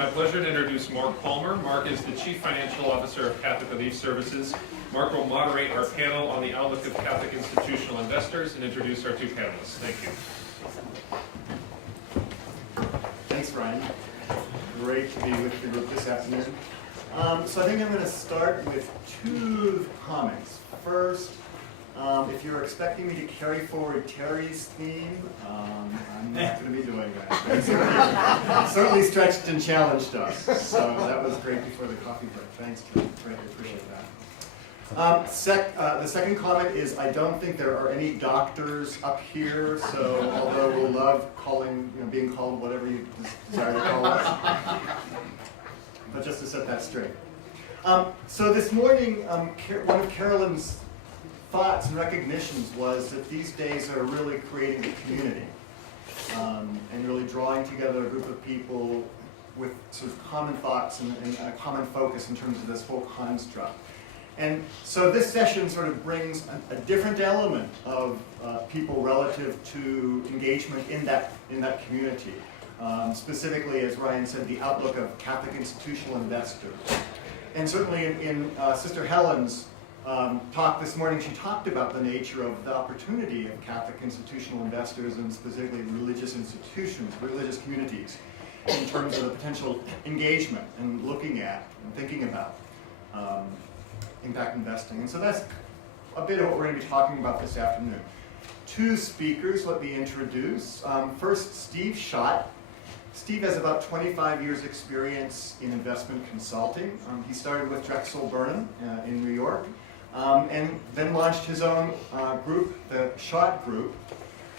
my pleasure to introduce Mark Palmer. Mark is the Chief Financial Officer of Catholic Relief Services. Mark will moderate our panel on the outlook of Catholic institutional investors and introduce our two panelists. Thank you. Thanks, Ryan. Great to be with the group this afternoon. So I think I'm going to start with two comments. First, if you're expecting me to carry forward Terry's theme, I'm not going to be doing that. He certainly stretched and challenged us, so that was great before the coffee break. Thanks, Terry. Greatly appreciate that. The second comment is I don't think there are any doctors up here, so although we'll love being called whatever you desire to call us, but just to set that straight. So this morning, one of Carolyn's thoughts and recognitions was that these days are really creating a community and really drawing together a group of people with sort of common thoughts and a common focus in terms of this whole construct. And so this session sort of brings a different element of people relative to engagement in that community. Specifically, as Ryan said, the outlook of Catholic institutional investors. And certainly in Sister Helen's talk this morning, she talked about the nature of the opportunity of Catholic institutional investors and specifically religious institutions, religious communities, in terms of the potential engagement and looking at and thinking about impact investing. And so that's a bit of what we're going to be talking about this afternoon. Two speakers, let me introduce. First, Steve Schott. Steve has about 25 years experience in investment consulting. He started with Drexel Burnham in New York, and then launched his own group, the Schott Group,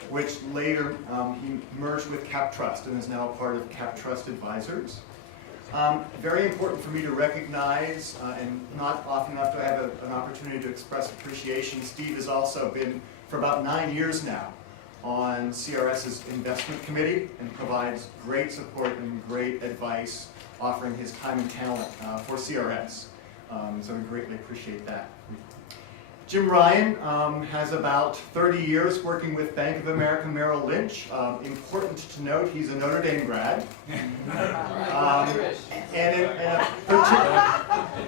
which later he merged with CapTrust and is now a part of CapTrust Advisors. Very important for me to recognize, and not often enough do I have an opportunity to express appreciation, Steve has also been, for about 9 years now, on CRS's investment committee and provides great support and great advice, offering his time and talent for CRS. So we greatly appreciate that. Jim Ryan has about 30 years working with Bank of America Merrill Lynch. Important to note, he's a Notre Dame grad.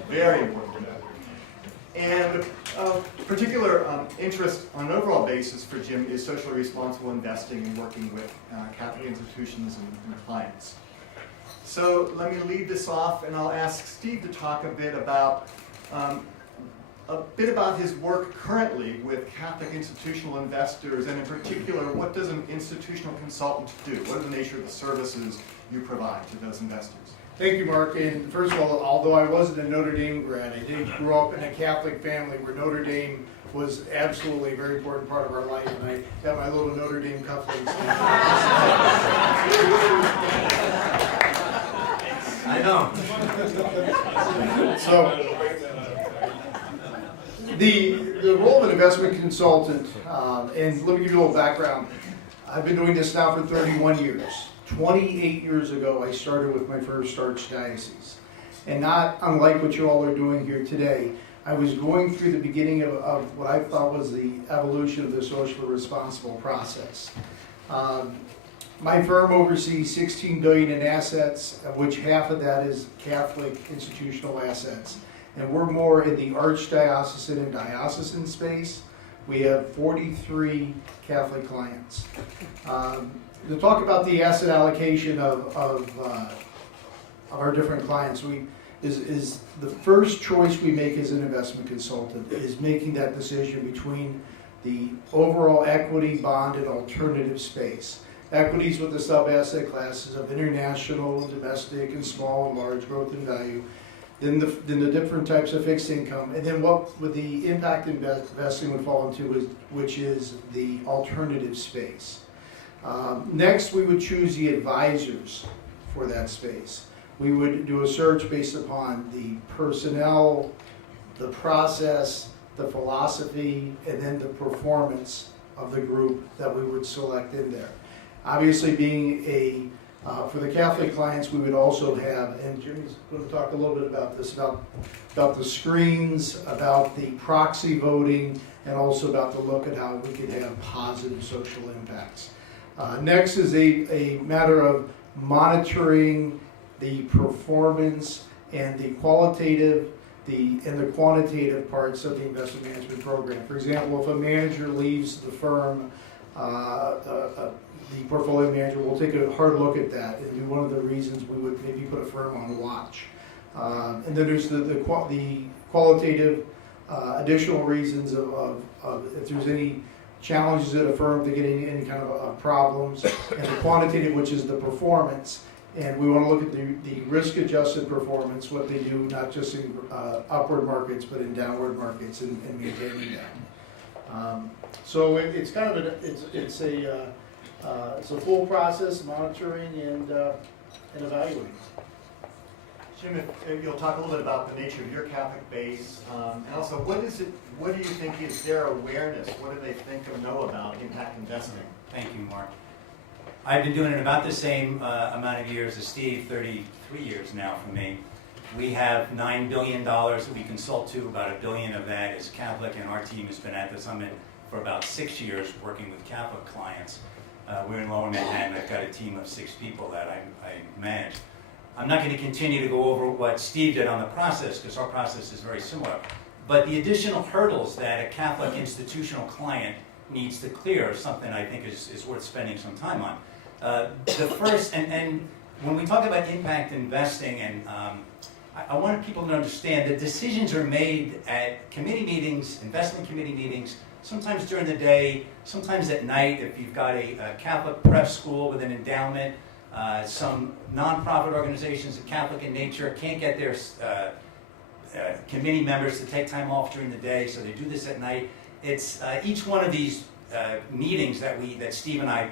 Very important to note. And of particular interest on an overall basis for Jim is socially responsible investing and working with Catholic institutions and clients. So let me lead this off, and I'll ask Steve to talk a bit about his work currently with Catholic institutional investors, and in particular, what does an institutional consultant do? What are the nature of the services you provide to those investors? Thank you, Mark. And first of all, although I wasn't a Notre Dame grad, I did grow up in a Catholic family where Notre Dame was absolutely a very important part of our life, and I got my little Notre Dame cufflinks. I know. So, the role of an investment consultant, and let me give you a little background. I've been doing this now for 31 years. 28 years ago, I started with my first archdiocese. And not unlike what you all are doing here today, I was going through the beginning of what I thought was the evolution of the socially responsible process. My firm oversees $16 billion in assets, of which half of that is Catholic institutional assets. And we're more in the archdiocesan and diocesan space. We have 43 Catholic clients. To talk about the asset allocation of our different clients, is the first choice we make as an investment consultant is making that decision between the overall equity, bond, and alternative space. Equities with the sub-asset classes of international, domestic, and small and large growth and value. Then the different types of fixed income, and then what would the impact investing would fall into, which is the alternative space. Next, we would choose the advisors for that space. We would do a search based upon the personnel, the process, the philosophy, and then the performance of the group that we would select in there. Obviously, being for the Catholic clients, we would also have, and Jimmy's going to talk a little bit about this, about the screens, about the proxy voting, and also about the look at how we could have positive social impacts. Next is a matter of monitoring the performance and the qualitative and the quantitative parts of the investment management program. For example, if a manager leaves the firm, the portfolio manager will take a hard look at that and be one of the reasons we would maybe put a firm on watch. And then there's the qualitative additional reasons of if there's any challenges at a firm, if they're getting any kind of problems, and the quantitative, which is the performance. And we want to look at the risk-adjusted performance, what they do, not just in upward markets, but in downward markets, and maintaining that. So it's kind of it's a full process, monitoring and evaluating. Jim, if you'll talk a little bit about the nature of your Catholic base, and also what do you think is their awareness? What do they think or know about impact investing? Thank you, Mark. I've been doing it about the same amount of years as Steve, 33 years now for me. We have $9 billion that we consult to. About $1 billion of that is Catholic, and our team has been at the summit for about 6 years working with Catholic clients. We're in Lower Manhattan. I've got a team of 6 people that I manage. I'm not going to continue to go over what Steve did on the process, because our process is very similar. But the additional hurdles that a Catholic institutional client needs to clear is something I think is worth spending some time on. The first, and when we talk about impact investing, and I want people to understand that decisions are made at committee meetings, investment committee meetings, sometimes during the day, sometimes at night if you've got a Catholic prep school with an endowment. Some nonprofit organizations, Catholic in nature, can't get their committee members to take time off during the day, so they do this at night. It's each one of these meetings that Steve and I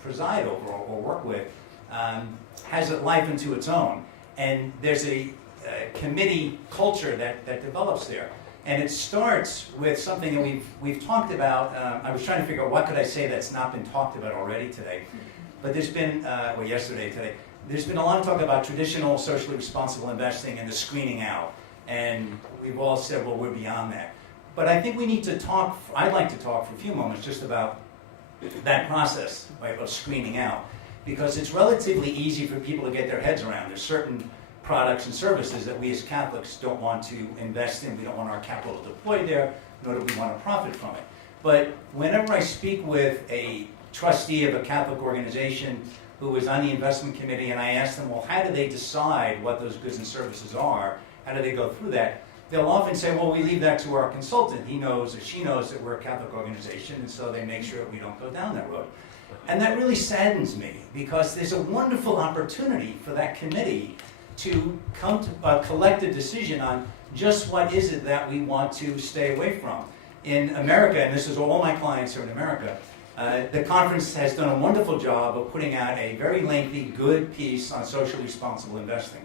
preside over or work with has a life into its own, and there's a committee culture that develops there. And it starts with something that we've talked about. I was trying to figure out what could I say that's not been talked about already today. But there's been, today, there's been a lot of talk about traditional socially responsible investing and the screening out. And we've all said, well, we're beyond that. But I think we need to talk, I'd like to talk for a few moments just about that process, right, of screening out. Because it's relatively easy for people to get their heads around. There's certain products and services that we as Catholics don't want to invest in. We don't want our capital deployed there, nor do we want to profit from it. But whenever I speak with a trustee of a Catholic organization who is on the investment committee, and I ask them, well, how do they decide what those goods and services are? How do they go through that? They'll often say, well, we leave that to our consultant. He knows or she knows that we're a Catholic organization, and so they make sure we don't go down that road. And that really saddens me, because there's a wonderful opportunity for that committee to come to a collective decision on just what is it that we want to stay away from. In America, and this is all my clients are in America, the conference has done a wonderful job of putting out a very lengthy, good piece on socially responsible investing.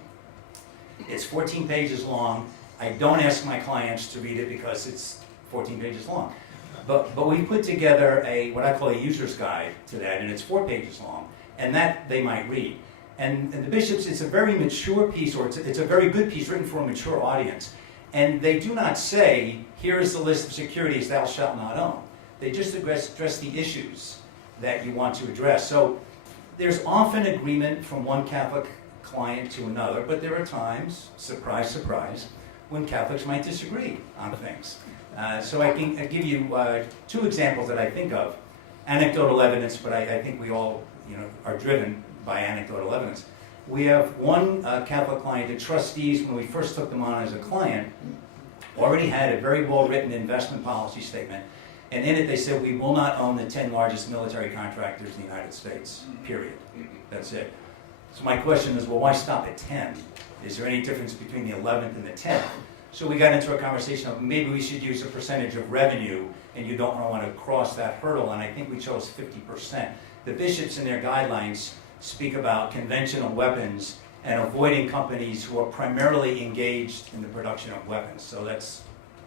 It's 14 pages long. I don't ask my clients to read it because it's 14 pages long. But we put together what I call a user's guide to that, and it's 4 pages long, and that they might read. And the bishops, it's a very mature piece, or it's a very good piece written for a mature audience. And they do not say, here is the list of securities thou shalt not own. They just address the issues that you want to address. So there's often agreement from one Catholic client to another, but there are times, surprise, surprise, when Catholics might disagree on things. So I can give you 2 examples that I think of. Anecdotal evidence, but I think we all are driven by anecdotal evidence. We have one Catholic client, the trustees, when we first took them on as a client, already had a very well-written investment policy statement. And in it they said, we will not own the 10 largest military contractors in the United States, period. That's it. So my question is, well, why stop at 10? Is there any difference between the 11th and the 10th? So we got into a conversation of maybe we should use a percentage of revenue, and you don't want to cross that hurdle, and I think we chose 50%. The bishops in their guidelines speak about conventional weapons and avoiding companies who are primarily engaged in the production of weapons. So that's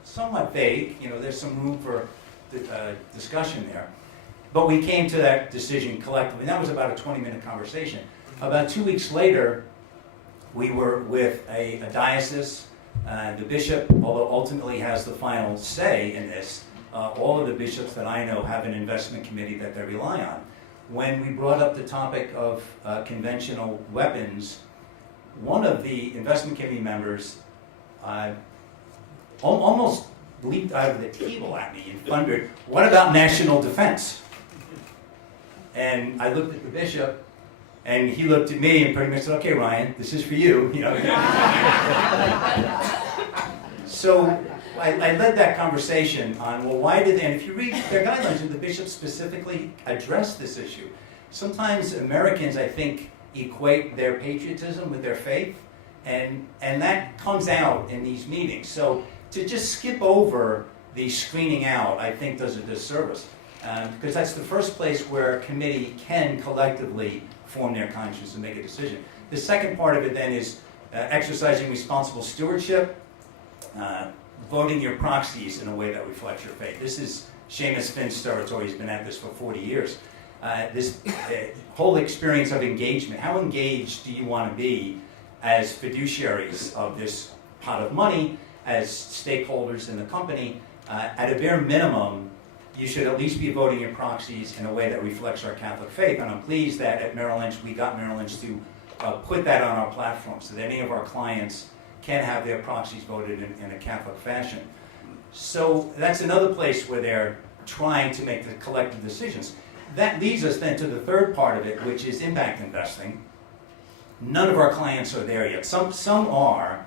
somewhat vague. There's some room for discussion there. But we came to that decision collectively, and that was about a 20-minute conversation. About 2 weeks later, we were with a diocese. The bishop, although ultimately has the final say in this, all of the bishops that I know have an investment committee that they rely on. When we brought up the topic of conventional weapons, one of the investment committee members almost leaped out of the table at me and thundered, "What about national defense?" And I looked at the bishop, and he looked at me and pretty much said, "Okay, Ryan, this is for you." So I led that conversation on, well, why did they, and if you read their guidelines, and the bishop specifically addressed this issue. Sometimes Americans, I think, equate their patriotism with their faith, and that comes out in these meetings. So to just skip over the screening out, I think does a disservice, because that's the first place where a committee can collectively form their conscience and make a decision. The second part of it then is exercising responsible stewardship, voting your proxies in a way that reflects your faith. This is Seamus Finn's territory. He's been at this for 40 years. This whole experience of engagement. How engaged do you want to be as fiduciaries of this pot of money, as stakeholders in the company? At a bare minimum, you should at least be voting your proxies in a way that reflects our Catholic faith. And I'm pleased that at Merrill Lynch, we got Merrill Lynch to put that on our platform so that any of our clients can have their proxies voted in a Catholic fashion. So that's another place where they're trying to make the collective decisions. That leads us then to the third part of it, which is impact investing. None of our clients are there yet. Some are,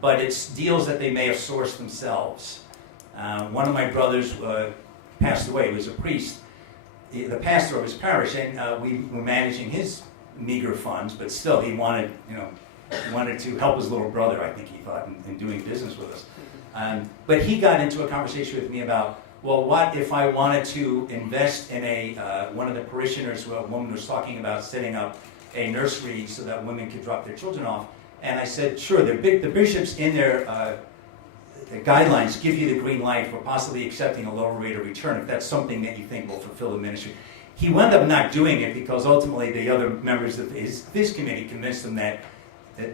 but it's deals that they may have sourced themselves. One of my brothers passed away. He was a priest, the pastor of his parish, and we were managing his meager funds, but still he wanted, he wanted to help his little brother, I think he thought, in doing business with us. But he got into a conversation with me about, well, what if I wanted to invest in one of the parishioners, a woman was talking about setting up a nursery so that women could drop their children off. And I said, sure, the bishops in their guidelines give you the green light for possibly accepting a lower rate of return if that's something that you think will fulfill the ministry. He wound up not doing it because ultimately the other members of this committee convinced him that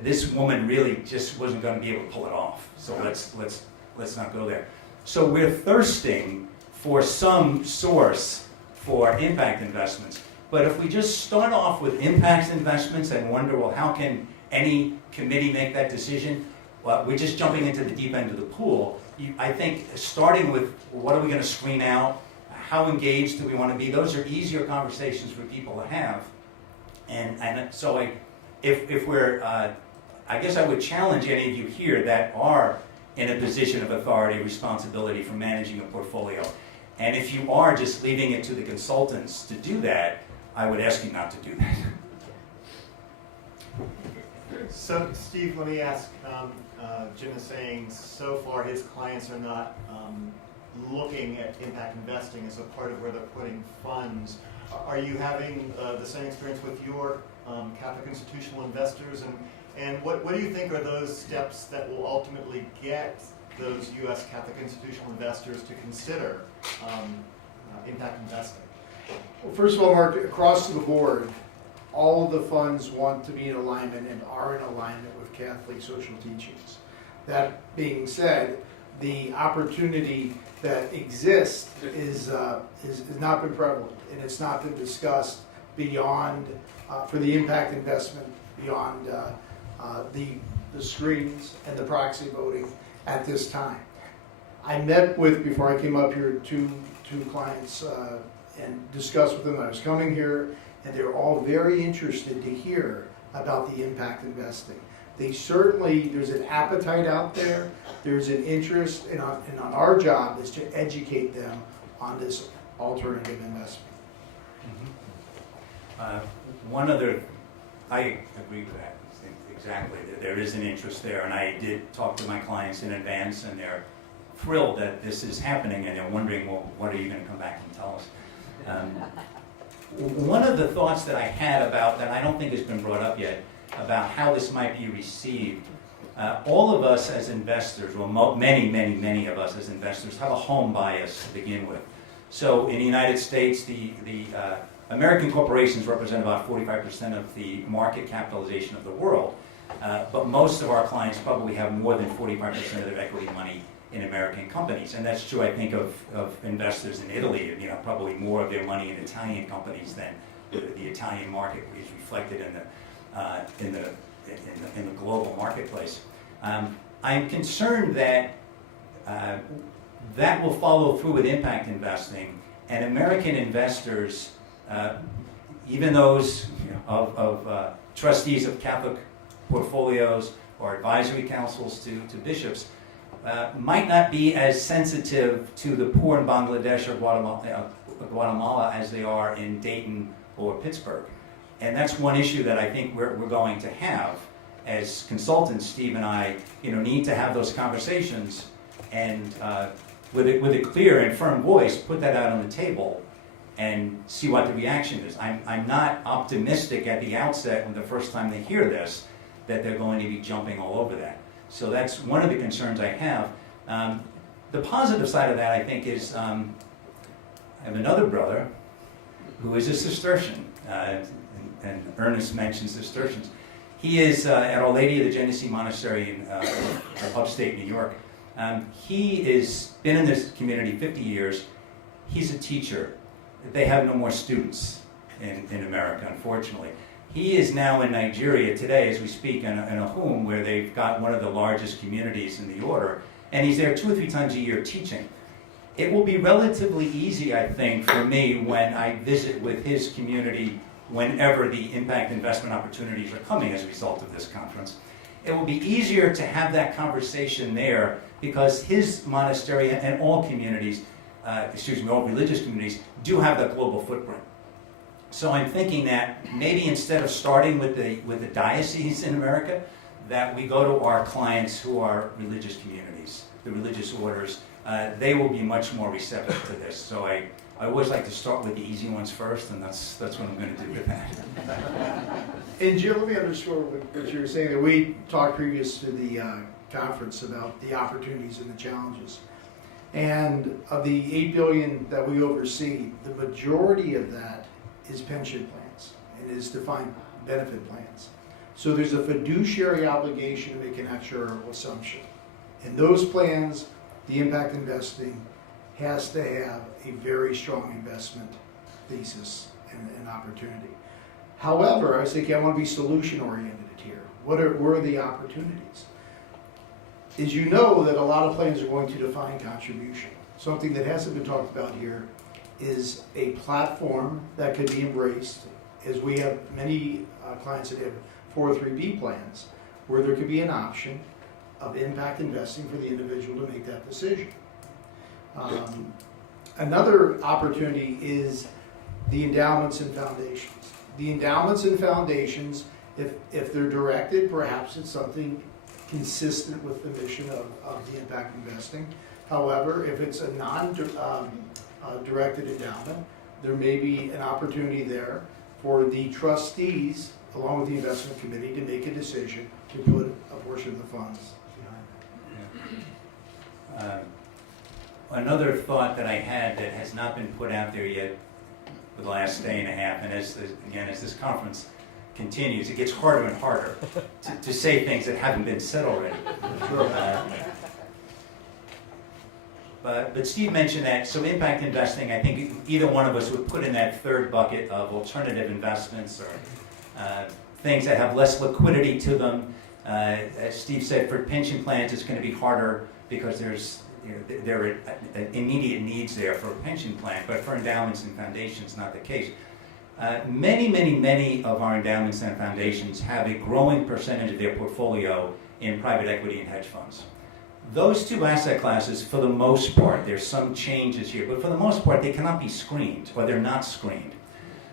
this woman really just wasn't going to be able to pull it off. So let's not go there. So we're thirsting for some source for impact investments. But if we just start off with impact investments and wonder, well, how can any committee make that decision? Well, we're just jumping into the deep end of the pool. I think starting with what are we going to screen out, how engaged do we want to be, those are easier conversations for people to have. And so if we're, I guess I would challenge any of you here that are in a position of authority, responsibility for managing a portfolio. And if you are just leaving it to the consultants to do that, I would ask you not to do that. So, Steve, let me ask, Jim is saying so far his clients are not looking at impact investing as a part of where they're putting funds. Are you having the same experience with your Catholic institutional investors? And what do you think are those steps that will ultimately get those U.S. Catholic institutional investors to consider impact investing? Well, first of all, Mark, across the board, all of the funds want to be in alignment and are in alignment with Catholic social teachings. That being said, the opportunity that exists is not been prevalent, and it's not been discussed beyond, for the impact investment, beyond the screens and the proxy voting at this time. I met with, before I came up here, two clients and discussed with them that I was coming here, and they're all very interested to hear about the impact investing. They certainly, there's an appetite out there, there's an interest, and on our job is to educate them on this alternative investment. One other, I agree with that, exactly. There is an interest there, and I did talk to my clients in advance, and they're thrilled that this is happening, and they're wondering, well, what are you going to come back and tell us? One of the thoughts that I had about, that I don't think has been brought up yet, about how this might be received, all of us as investors, well, many of us as investors have a home bias to begin with. So in the United States, the American corporations represent about 45% of the market capitalization of the world, but most of our clients probably have more than 45% of their equity money in American companies, and that's true, I think, of investors in Italy. Probably more of their money in Italian companies than the Italian market is reflected in the in the global marketplace. I'm concerned that that will follow through with impact investing, and American investors, even those of trustees of Catholic portfolio's or advisory councils to bishops, might not be as sensitive to the poor in Bangladesh or Guatemala as they are in Dayton or Pittsburgh. And that's one issue that I think we're going to have as consultants. Steve and I, need to have those conversations and with a clear and firm voice, put that out on the table and see what the reaction is. I'm not optimistic at the outset when the first time they hear this that they're going to be jumping all over that. So that's one of the concerns I have. The positive side of that, I think, is I have another brother who is a Cistercian, and Ernest mentions Cistercians. He is at Our Lady of the Genesee Monastery in upstate New York. He has been in this community 50 years. He's a teacher. They have no more students in America, unfortunately. He is now in Nigeria today, as we speak, in a home where they've got one of the largest communities in the order, and he's there 2 or 3 times a year teaching. It will be relatively easy, I think, for me when I visit with his community whenever the impact investment opportunities are coming as a result of this conference. It will be easier to have that conversation there because his monastery and all communities, all religious communities, do have that global footprint. So I'm thinking that maybe instead of starting with the diocese in America, that we go to our clients who are religious communities, the religious orders. They will be much more receptive to this. So I always like to start with the easy ones first, and that's what I'm going to do with that. And Jill, let me underscore what you were saying, that we talked previous to the conference about the opportunities and the challenges. And of the $8 billion that we oversee, the majority of that is pension plans and is defined benefit plans. So there's a fiduciary obligation to make an actuarial assumption. In those plans, the impact investing has to have a very strong investment thesis and opportunity. However, I was thinking I want to be solution oriented here. What are the opportunities? As you know, that a lot of plans are going to define contribution. Something that hasn't been talked about here is a platform that could be embraced, as we have many clients that have 403B plans, where there could be an option of impact investing for the individual to make that decision. Another opportunity is the endowments and foundations. The endowments and foundations, if they're directed, perhaps it's something consistent with the mission of the impact investing. However, if it's a directed endowment, there may be an opportunity there for the trustees, along with the investment committee, to make a decision to put a portion of the funds behind that. Another thought that I had that has not been put out there yet for the last day and a half, and as this conference continues, it gets harder and harder to say things that haven't been said already. But Steve mentioned that some impact investing, I think either one of us would put in that third bucket of alternative investments or things that have less liquidity to them. As Steve said, for pension plans, it's going to be harder because there are immediate needs there for a pension plan, but for endowments and foundations, not the case. Many of our endowments and foundations have a growing percentage of their portfolio in private equity and hedge funds. Those two asset classes, for the most part, there's some changes here, but for the most part, they cannot be screened, or they're not screened.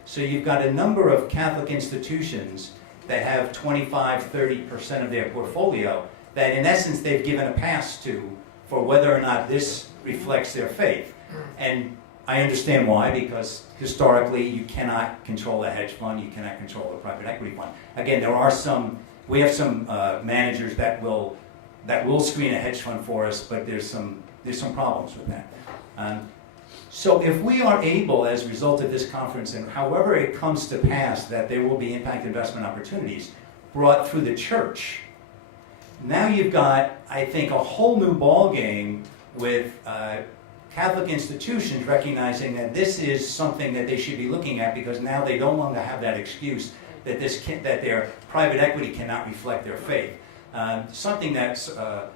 So you've got a number of Catholic institutions that have 25-30% of their portfolio that, in essence, they've given a pass to for whether or not this reflects their faith. And I understand why, because historically you cannot control a hedge fund, you cannot control a private equity fund. Again, we have some managers that will screen a hedge fund for us, but there's some problems with that. So if we are able, as a result of this conference, and however it comes to pass, that there will be impact investment opportunities brought through the church, now you've got, I think, a whole new ballgame with Catholic institutions recognizing that this is something that they should be looking at, because now they no longer have that excuse that their private equity cannot reflect their faith. Something that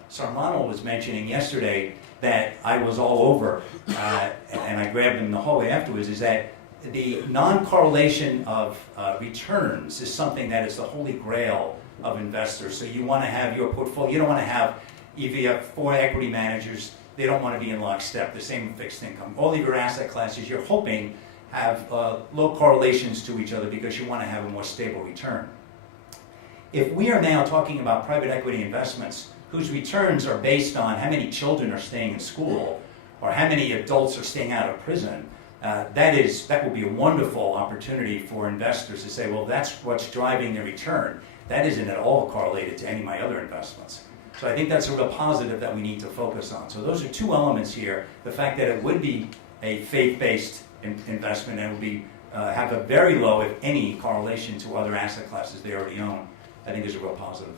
Sarmanel was mentioning yesterday that I was all over, and I grabbed him the hallway afterwards, is that the non-correlation of returns is something that is the holy grail of investors. So you want to have your portfolio, you don't want to have, if you have 4 equity managers, they don't want to be in lockstep, the same with fixed income. All of your asset classes you're hoping have low correlations to each other because you want to have a more stable return. If we are now talking about private equity investments whose returns are based on how many children are staying in school or how many adults are staying out of prison, that will be a wonderful opportunity for investors to say, well, that's what's driving their return. That isn't at all correlated to any of my other investments. So I think that's a real positive that we need to focus on. So those are 2 elements here. The fact that it would be a faith-based investment and it would be, have a very low, if any, correlation to other asset classes they already own, I think is a real positive.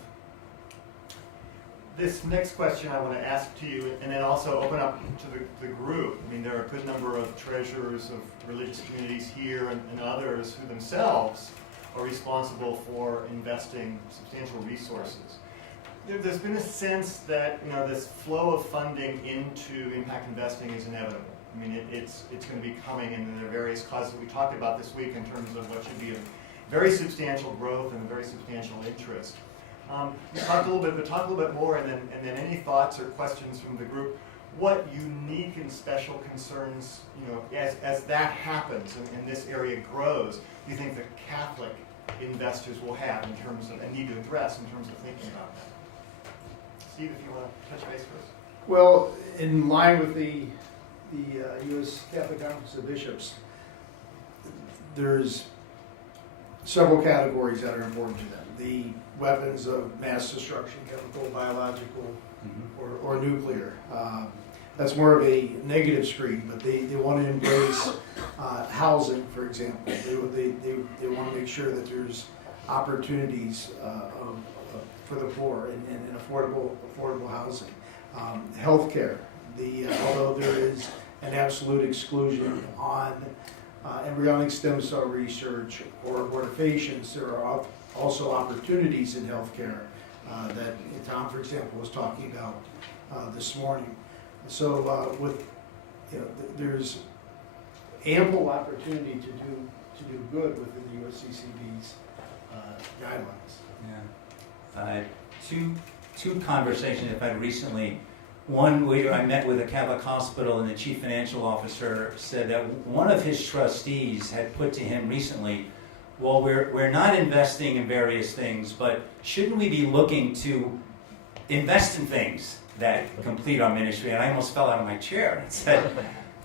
This next question I want to ask to you, and then also open up to the group. I mean, there are a good number of treasurers of religious communities here and others who themselves are responsible for investing substantial resources. There's been a sense that this flow of funding into impact investing is inevitable. I mean, it's going to be coming, and there are various causes that we talked about this week in terms of what should be a very substantial growth and a very substantial interest. We talked a little bit, but talk a little bit more, and then any thoughts or questions from the group. What unique and special concerns, as that happens and this area grows, do you think the Catholic investors will have in terms of, and need to address in terms of thinking about that? Steve, if you want to touch base first. Well, in line with the U.S. Catholic Conference of Bishops, there's several categories that are important to them. The weapons of mass destruction, chemical, biological, or nuclear. That's more of a negative screen, but they want to embrace housing, for example. They want to make sure that there's opportunities for the poor and affordable housing. Healthcare. Although there is an absolute exclusion on embryonic stem cell research or abortifacients, there are also opportunities in healthcare that Tom, for example, was talking about this morning. So there's ample opportunity to do good within the USCCB's guidelines. Yeah. Two conversations I've had recently. One where I met with a Catholic hospital and the chief financial officer said that one of his trustees had put to him recently, well, we're not investing in various things, but shouldn't we be looking to invest in things that complete our ministry? And I almost fell out of my chair and said,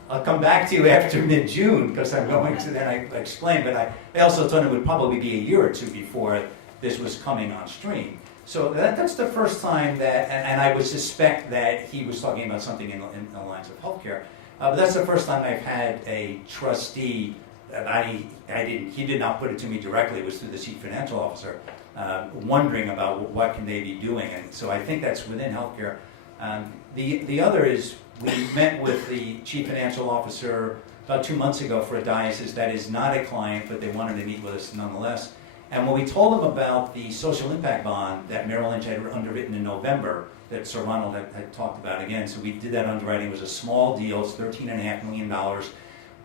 I'll come back to you after mid-June because I'm going to, then I explained, but I also thought it would probably be a year or 2 before this was coming on stream. So that's the first time that, and I would suspect that he was talking about something in the lines of healthcare, but that's the first time I've had a trustee, he did not put it to me directly, it was through the chief financial officer, wondering about what can they be doing, and so I think that's within healthcare. The other is, we met with the chief financial officer about 2 months ago for a diocese that is not a client, but they wanted to meet with us nonetheless. And when we told them about the social impact bond that Merrill Lynch had underwritten in November, that Sir Ronald had talked about again, so we did that underwriting. It was a small deal, it's $13.5 million.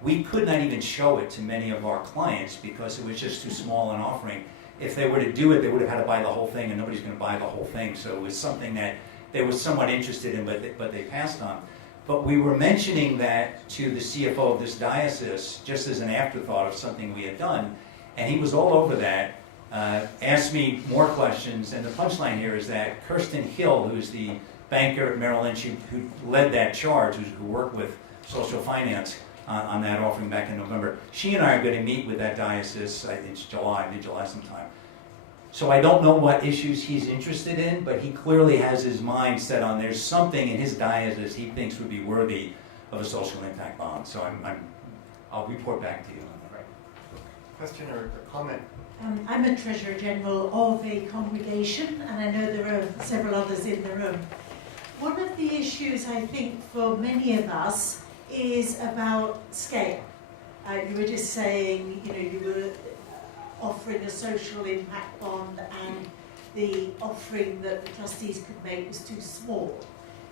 We could not even show it to many of our clients because it was just too small an offering. If they were to do it, they would have had to buy the whole thing, and nobody's going to buy the whole thing. So it was something that they were somewhat interested in, but they passed on. But we were mentioning that to the CFO of this diocese, just as an afterthought of something we had done, and he was all over that, asked me more questions, and the punchline here is that Kirsten Hill, who's the banker at Merrill Lynch who led that charge, who worked with social finance on that offering back in November, she and I are going to meet with that diocese, I think it's July, mid-July sometime. So I don't know what issues he's interested in, but he clearly has his mind set on there's something in his diocese he thinks would be worthy of a social impact bond. So I'll report back to you on that. Question or comment? I'm a Treasurer General of a congregation, and I know there are several others in the room. One of the issues, I think, for many of us is about scale. You were just saying, you were offering a social impact bond and the offering that the trustees could make was too small.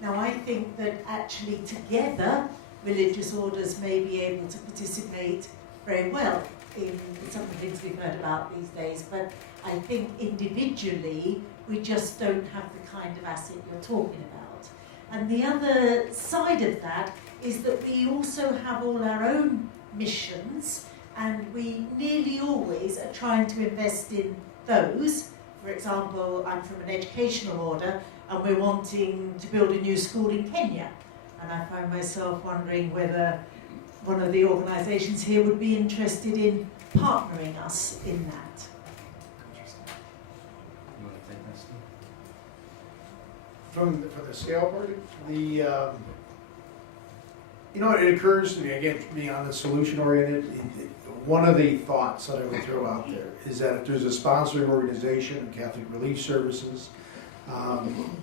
Now I think that actually together religious orders may be able to participate very well in some of the things we've heard about these days, but I think individually we just don't have the kind of asset you're talking about. And the other side of that is that we also have all our own missions, and we nearly always are trying to invest in those. For example, I'm from an educational order and we're wanting to build a new school in Kenya. And I find myself wondering whether one of the organisations here would be interested in partnering us in that. You want to take that, Steve? From the scale part, it occurs to me, again, being on the solution-oriented, one of the thoughts that I would throw out there is that if there's a sponsoring organization, Catholic Relief Services,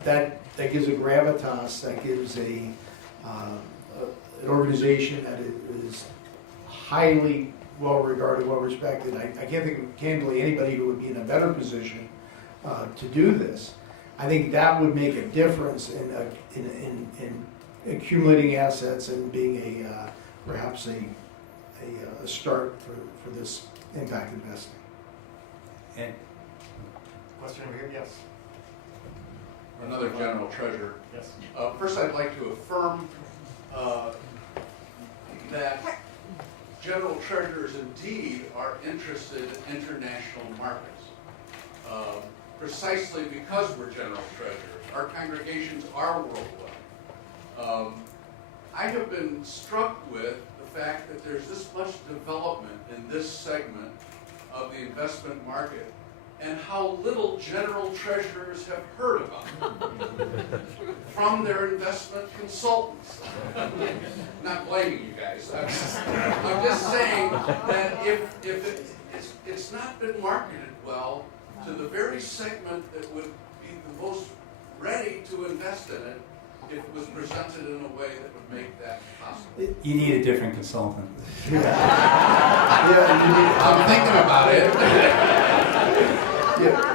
that gives a gravitas, that gives an organization that is highly well-regarded, well-respected. I can't think of, candidly, anybody who would be in a better position to do this. I think that would make a difference in accumulating assets and being perhaps a start for this impact investing. And Question over here, yes. Another general treasurer. Yes. First, I'd like to affirm that general treasurers indeed are interested in international markets. Precisely because we're general treasurers, our congregations are worldwide. I have been struck with the fact that there's this much development in this segment of the investment market, and how little general treasurers have heard about it from their investment consultants. Not blaming you guys. I'm just saying that if it's not been marketed well to the very segment that would be the most ready to invest in it, if it was presented in a way that would make that possible. you need a different consultant. I'm thinking about it. Yeah.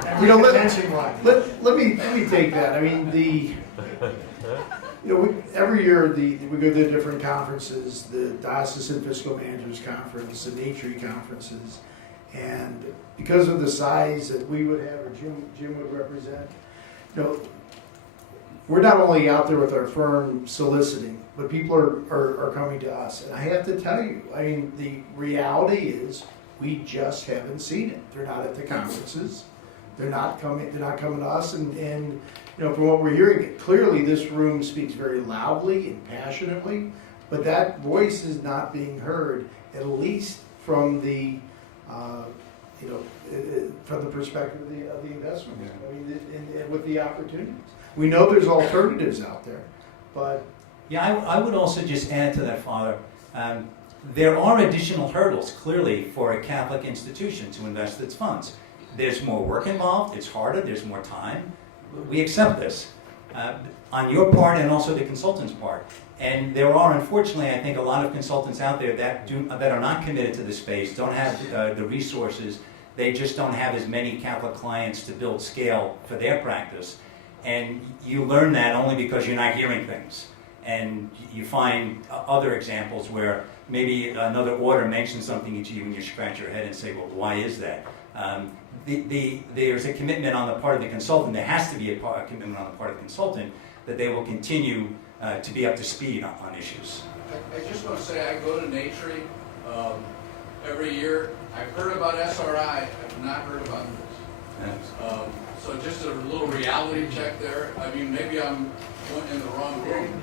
Let me take that. I mean, every year we go to different conferences, the Diocesan Fiscal Managers Conference, the NATRE conferences, and because of the size that we would have, or Jim would represent, we're not only out there with our firm soliciting, but people are coming to us. And I have to tell you, I mean, the reality is we just haven't seen it. They're not at the conferences. They're not coming to us. And from what we're hearing, clearly this room speaks very loudly and passionately, but that voice is not being heard, at least from the from the perspective of the investment. I mean, and with the opportunities. We know there's alternatives out there, but... Yeah, I would also just add to that, Father. There are additional hurdles, clearly, for a Catholic institution to invest its funds. There's more work involved, it's harder, there's more time. We accept this on your part and also the consultant's part. And there are, unfortunately, I think a lot of consultants out there that are not committed to the space, don't have the resources, they just don't have as many Catholic clients to build scale for their practice. And you learn that only because you're not hearing things. And you find other examples where maybe another order mentions something to you and you scratch your head and say, well, why is that? There's a commitment on the part of the consultant, there has to be a commitment on the part of the consultant that they will continue to be up to speed on issues. I just want to say I go to NATRE every year. I've heard about SRI, I've not heard about this. So just a little reality check there. I mean, maybe I'm in the wrong room.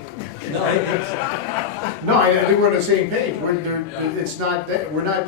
No, I think we're on the same page. It's not that we're not.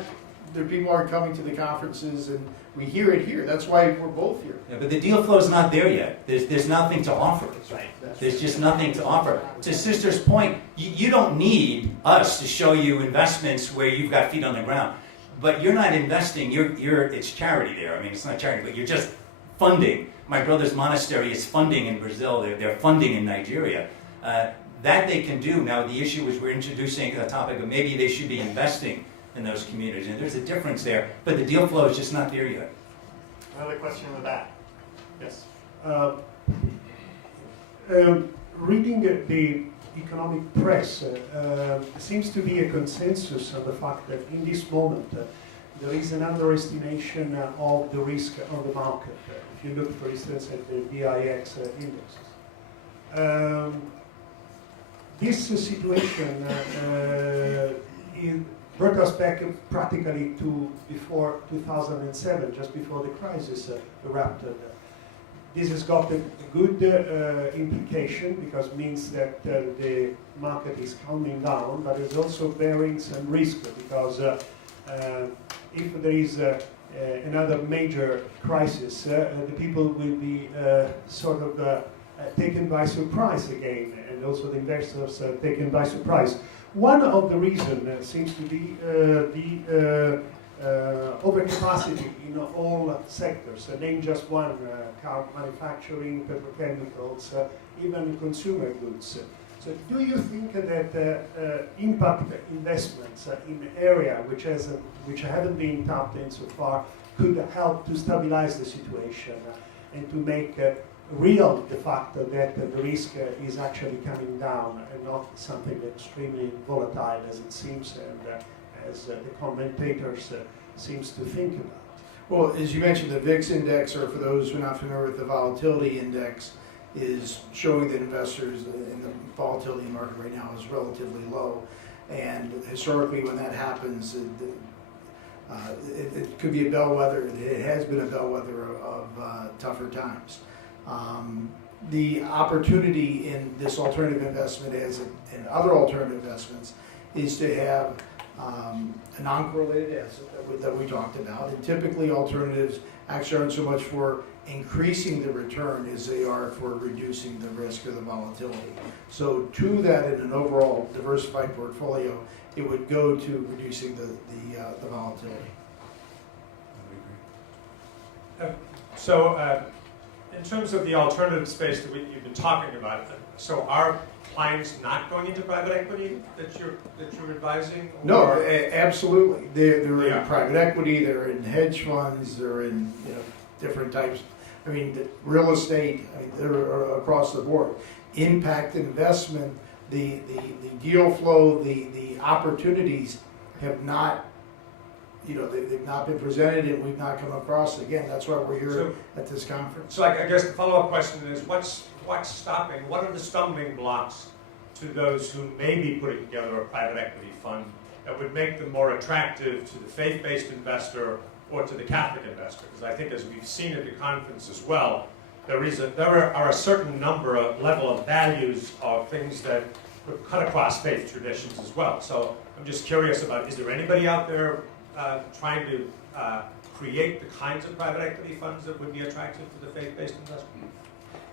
The people aren't coming to the conferences, and we hear it here. That's why we're both here. Yeah, but the deal flow is not there yet. There's nothing to offer. Right. There's just nothing to offer. To Sister's point, you don't need us to show you investments where you've got feet on the ground. But you're not investing. It's charity there. I mean, it's not charity, but you're just funding. My brother's monastery is funding in Brazil. They're funding in Nigeria. That they can do. Now, the issue is we're introducing a topic of maybe they should be investing in those communities. And there's a difference there, but the deal flow is just not there yet. Another question in the back. Yes. Reading the economic press, seems to be a consensus on the fact that in this moment there is an underestimation of the risk of the market. If you look, for instance, at the VIX indexes. This situation brought us back practically to before 2007, just before the crisis erupted. This has got a good implication because it means that the market is calming down, but it's also bearing some risk because if there is another major crisis, the people will be sort of taken by surprise again, and also the investors taken by surprise. One of the reasons seems to be the overcapacity in all sectors. Name just one: car manufacturing, petrochemicals, even consumer goods. So, do you think that impact investments in area which haven't been tapped in so far could help to stabilize the situation and to make real the fact that the risk is actually coming down and not something extremely volatile as it seems and as the commentators seems to think about? Well, as you mentioned, the VIX index, or for those who are not familiar with the volatility index, is showing that investors in the volatility market right now is relatively low. And historically, when that happens, it could be a bellwether. It has been a bellwether of tougher times. The opportunity in this alternative investment, as in other alternative investments, is to have a non-correlated asset that we talked about. And typically, alternatives actually aren't so much for increasing the return as they are for reducing the risk or the volatility. So to that, in an overall diversified portfolio, it would go to reducing the volatility. In terms of the alternative space that you've been talking about, so are clients not going into private equity that you're advising? Or? No, absolutely. They're Yeah. in private equity. They're in hedge funds. They're in different types. I mean, the real estate. I mean, they're across the board. Impact investment. The deal flow. The opportunities have not. They've not been presented, and we've not come across it. Again, that's why we're here at this conference. So I guess the follow-up question is, what's stopping? What are the stumbling blocks to those who may be putting together a private equity fund that would make them more attractive to the faith-based investor or to the Catholic investor? Because I think, as we've seen at the conference as well, there are a certain level of values of things that would cut across faith traditions as well. So I'm just curious about: is there anybody out there trying to create the kinds of private equity funds that would be attractive to the faith-based investor?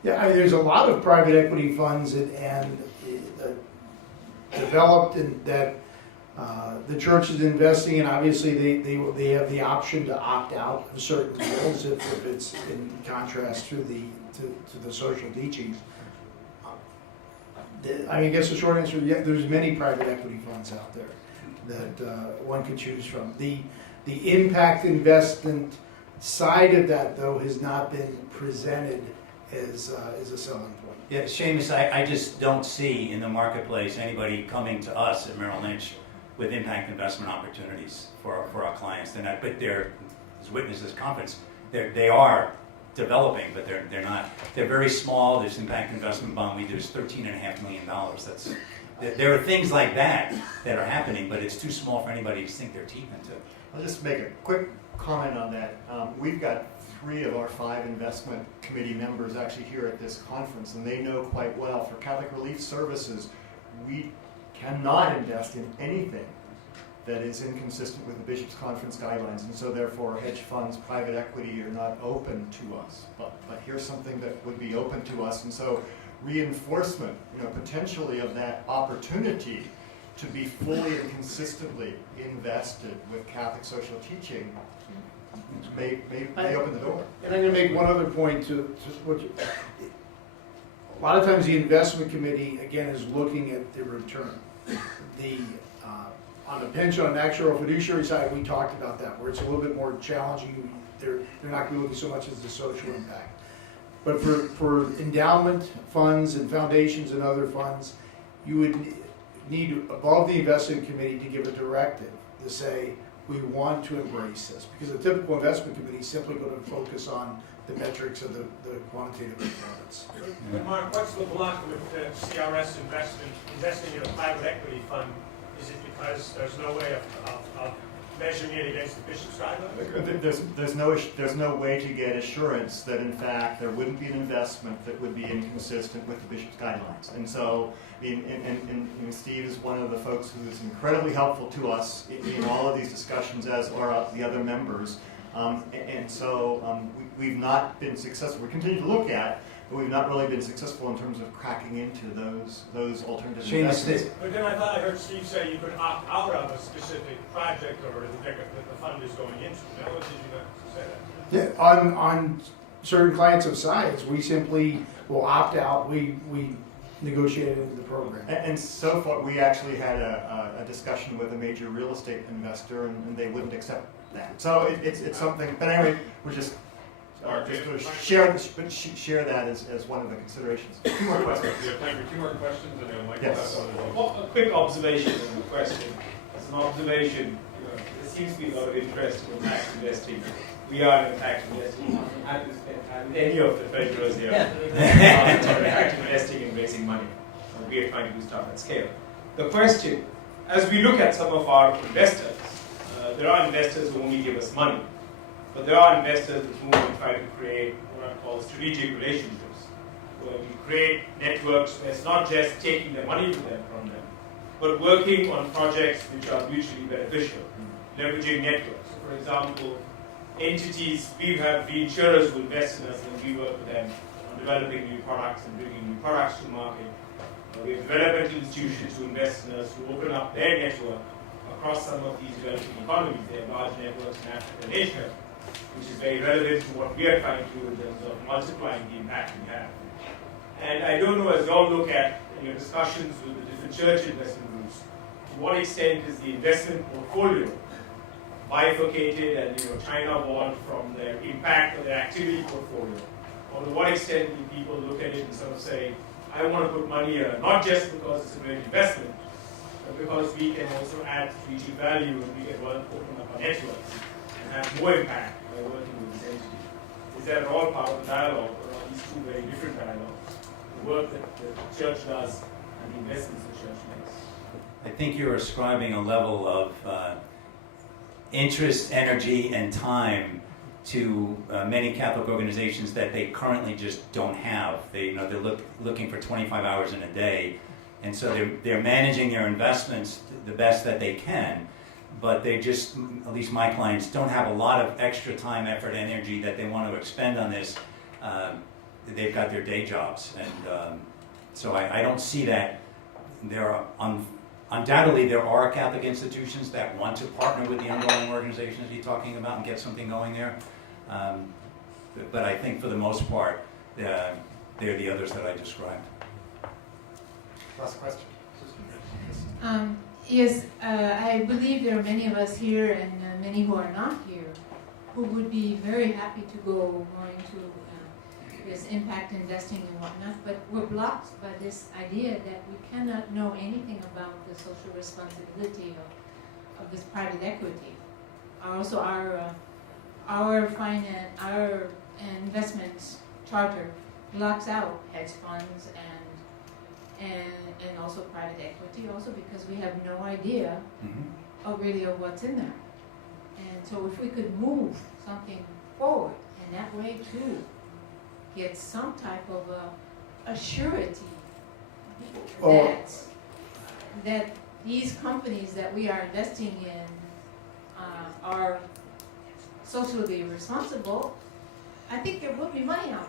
Yeah, I mean, there's a lot of private equity funds and developed and that the church is investing in. Obviously, they have the option to opt out of certain deals if it's in contrast to the social teachings. I guess the short answer is yeah, there's many private equity funds out there that one could choose from. The impact investment side of that, though, has not been presented as a selling point. Yeah, Seamus, I just don't see in the marketplace anybody coming to us at Merrill Lynch with impact investment opportunities for our clients. They're not, but they're, as witness this conference, they are developing, but they're not. They're very small. There's impact investment bond. There's $13.5 million. There are things like that are happening, but it's too small for anybody to sink their teeth into. I'll just make a quick comment on that. We've got 3 of our 5 investment committee members actually here at this conference, and they know quite well for Catholic Relief Services, we cannot invest in anything that is inconsistent with the Bishops' Conference guidelines, and so therefore hedge funds, private equity are not open to us. But here's something that would be open to us, and so reinforcement, potentially of that opportunity to be fully and consistently invested with Catholic social teaching may open the door. And I'm going to make one other point to what a lot of times the investment committee, again, is looking at the return. The On the pension, on the actual fiduciary side, we talked about that, where it's a little bit more challenging. They're not going to look so much as the social impact. But for endowment funds and foundations and other funds, you would need, above the investment committee, to give a directive to say, we want to embrace this. Because a typical investment committee is simply going to focus on the metrics of the quantitative performance. Mark, what's the block with the CRS investing in a private equity fund? Is it because there's no way of measuring it against the bishop's guidelines? There's no way to get assurance that in fact there wouldn't be an investment that would be inconsistent with the bishop's guidelines. And so, and Steve is one of the folks who is incredibly helpful to us in all of these discussions, as are the other members. And so we've not been successful. We continue to look at, but we've not really been successful in terms of cracking into those alternative investments. But then I thought I heard Steve say you could opt out of a specific project or that the fund is going into. Now, what did you not say that? Yeah, on certain clients of size, we simply will opt out. We negotiate into the program. And so far, we actually had a discussion with a major real estate investor, and they wouldn't accept that. So it's something. But anyway, we're just share that as one of the considerations. Two more questions. We have time for 2 more questions, and then Mike will Yes. pass on as well. Well, a quick observation and a question. As an observation, there seems to be a lot of interest in impact investing. We are in impact investing. I haven't spent time with any of the treasurers here on impact investing and raising money. We are trying to do stuff at scale. The question, as we look at some of our investors, there are investors who only give us money. But there are investors with whom we try to create what I call strategic relationships, where we create networks where it's not just taking the money from them, but working on projects which are mutually beneficial, leveraging networks. So for example, entities, we have reinsurers who invest in us and we work with them on developing new products and bringing new products to market. We have developmental institutions who invest in us, who open up their network across some of these developing economies. They have large networks in Africa and Asia, which is very relevant to what we are trying to do in terms of multiplying the impact we have. And I don't know, as you all look at your discussions with the different church investment groups, to what extent is the investment portfolio bifurcated and China born from their impact or their activity portfolio? Or to what extent do people look at it and sort of say, I want to put money here, not just because it's a great investment, but because we can also add strategic value and we can open up our networks and have more impact by working with this entity. Is that all part of the dialogue, or are these two very different dialogues? The work that the church does and the investments the church makes. I think you're ascribing a level of interest, energy, and time to many Catholic organizations that they currently just don't have. They're looking for 25 hours in a day, and so they're managing their investments the best that they can. But they just, at least my clients, don't have a lot of extra time, effort, energy that they want to expend on this. They've got their day jobs, and so I don't see that. Undoubtedly, there are Catholic institutions that want to partner with the underlying organizations you're talking about and get something going there. But I think for the most part, they're the others that I described. Last question. Yes, I believe there are many of us here and many who are not here who would be very happy to go more into this impact investing and whatnot, but we're blocked by this idea that we cannot know anything about the social responsibility of this private equity. Also, our investment charter blocks out hedge funds and also private equity, also because we have no idea of what's in there. And so if we could move something forward in that way too, get some type of a surety that these companies that we are investing in are socially responsible, I think there will be money out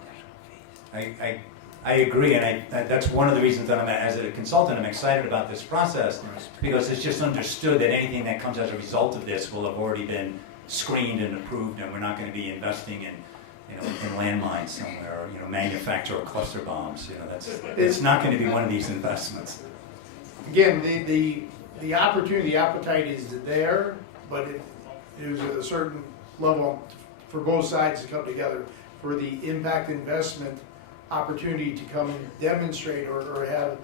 there. I agree, and that's one of the reasons that as a consultant, I'm excited about this process, because it's just understood that anything that comes as a result of this will have already been screened and approved, and we're not going to be investing in landmines somewhere, or manufacture cluster bombs. It's not going to be one of these investments. Again, the the opportunity, the appetite is there, but there's a certain level for both sides to come together for the impact investment opportunity to come and demonstrate or have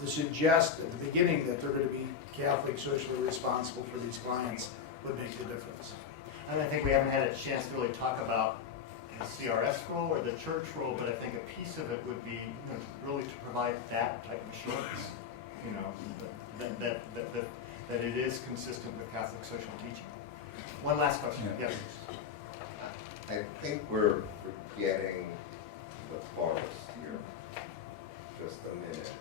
to suggest at the beginning that they're going to be Catholic, socially responsible for these clients would make the difference. And I think we haven't had a chance to really talk about the CRS role or the church role, but I think a piece of it would be really to provide that type of assurance, that it is consistent with Catholic social teaching. One last question. Yeah. Yes. I think we're forgetting the forest here. Just a minute.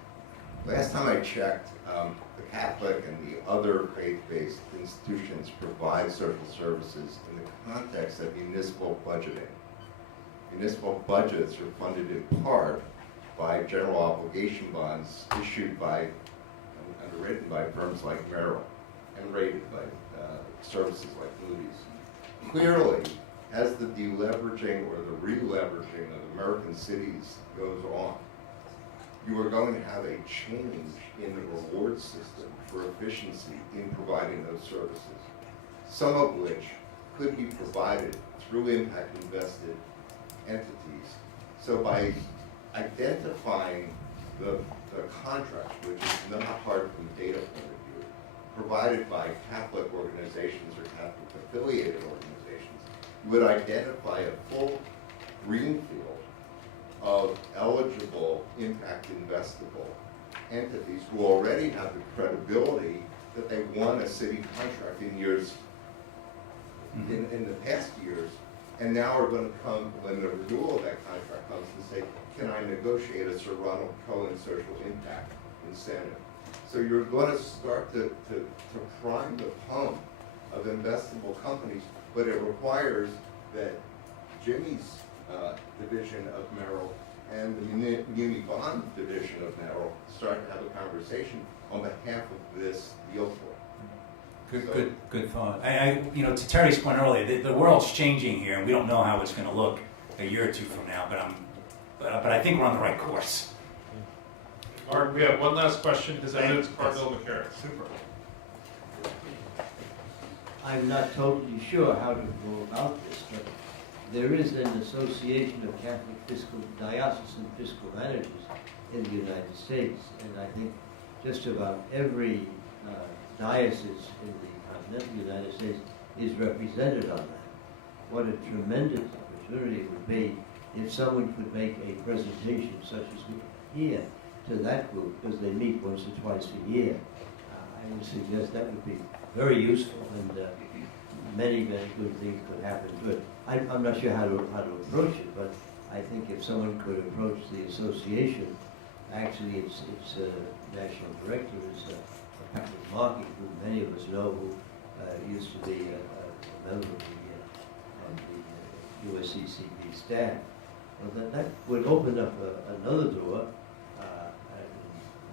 Last time I checked, the Catholic and the other faith-based institutions provide social services in the context of municipal budgeting. Municipal budgets are funded in part by general obligation bonds issued by and underwritten by firms like Merrill and rated by services like Moody's. Clearly, as the deleveraging or the re-leveraging of American cities goes on, you are going to have a change in the reward system for efficiency in providing those services, some of which could be provided through impact invested entities. So by identifying the contract, which is not hard from a data point of view, provided by Catholic organizations or Catholic affiliated organizations, you would identify a full greenfield of eligible impact investable entities who already have the credibility that they won a city contract in years, in the past years, and now are going to come, when the renewal of that contract comes, and say, can I negotiate a Sir Ronald Cohen social impact incentive? So you're going to start to prime the pump of investable companies, but it requires that Jimmy's division of Merrill and the Muni Bond division of Merrill start to have a conversation on behalf of this deal flow. Good thought. To Terry's point earlier, the world's changing here, and we don't know how it's going to look a year or two from now. But I think we're on the right course. Mark, we have one last question. Does that answer Cardinal McCarran? Super. I'm not totally sure how to go about this, but there is an association of Catholic fiscal diocesan fiscal managers in the United States, and I think just about every diocese in the continental United States is represented on that. What a tremendous opportunity it would be if someone could make a presentation such as we here to that group, because they meet once or twice a year. I would suggest that would be very useful, and many good things could happen to it. I'm not sure how to approach it, but I think if someone could approach the association, actually its national director is Patrick Markey, who many of us know, who used to be a member of the USCCB staff. Well, that would open up another door,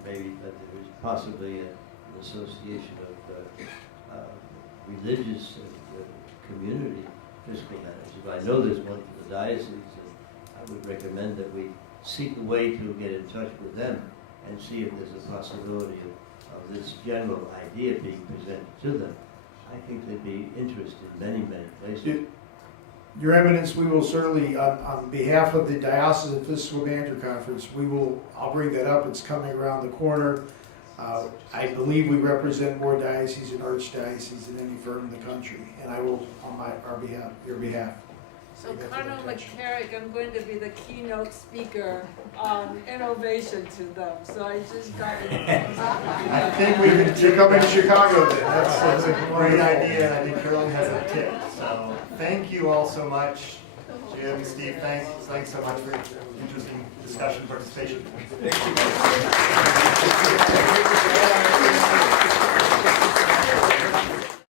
maybe that there is possibly an association of religious community fiscal managers. I know there's one for the diocese, and I would recommend that we seek a way to get in touch with them and see if there's a possibility of this general idea being presented to them. I think they'd be interested in many, many places. Your Eminence, we will certainly, on behalf of the Diocesan Fiscal Manager Conference, I'll bring that up. It's coming around the corner. I believe we represent more dioceses and archdioceses than any firm in the country, and I will, on your behalf. So Cardinal McCarrick, I'm going to be the keynote speaker on innovation to them. So I just got it. I think you're coming to Chicago then. That's a great idea, and I think Carolyn has a tip. So thank you all so much. Jim, Steve, thanks so much for your interesting discussion participation. Thank you.